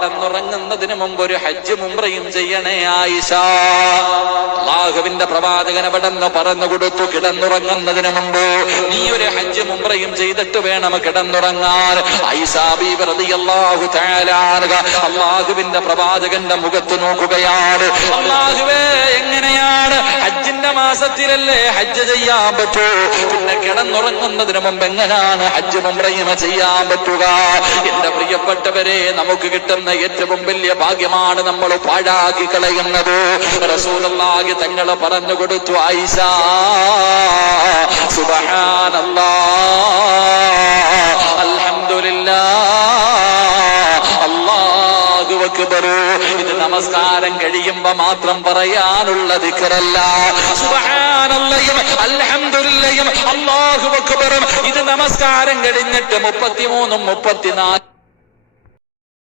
കിടന്നുറങ്ങുന്നതിന് മുമ്പ് ഒരു ഹജ്ജും ഉംറയും ചെയ്യണേ ആയിഷ. അല്ലാഹുവിന്റെ പ്രവാചകൻ അവിടെന്ന് പറഞ്ഞു കൊടുത്തു, കിടന്നുറങ്ങുന്നതിന് മുമ്പ് നീ ഒരു ഹജ്ജും ഉംറയും ചെയ്തിട്ട് വേണം കിടന്നുറങ്ങാൻ. ആയിഷ ബീവി റളിയല്ലാഹു തആല അൻഹ അല്ലാഹുവിന്റെ പ്രവാചകന്റെ മുഖത്ത് നോക്കുകയാണ്. അല്ലാഹുവേ, എങ്ങനെയാണ് ഹജ്ജിന്റെ മാസത്തിലല്ലേ ഹജ്ജ് ചെയ്യാൻ പറ്റൂ, പിന്നെ കിടന്നുറങ്ങുന്നതിന് മുമ്പ് എങ്ങനെയാണ് ഹജ്ജും ഉംറയും ചെയ്യാൻ പറ്റുക? എന്റെ പ്രിയപ്പെട്ടവരെ, നമുക്ക് കിട്ടുന്ന ഏറ്റവും വലിയ ഭാഗ്യമാണ് നമ്മൾ പാഴാക്കി കളയുന്നത്. റസൂലുള്ളാഹി തങ്ങൾ പറഞ്ഞു കൊടുത്തു, ആയിഷ സുബ്ഹാനല്ലാഹ് അൽഹംദുലില്ലാഹ് അല്ലാഹു അക്ബർ. ഇത് നമസ്കാരം കഴിയുമ്പോ മാത്രം പറയാനുള്ള ദിക്റല്ല. സുബ്ഹാനല്ലാഹും അൽഹംദുലില്ലാഹും അല്ലാഹു അക്ബറും ഇത് നമസ്കാരം കഴിഞ്ഞിട്ട് 33 34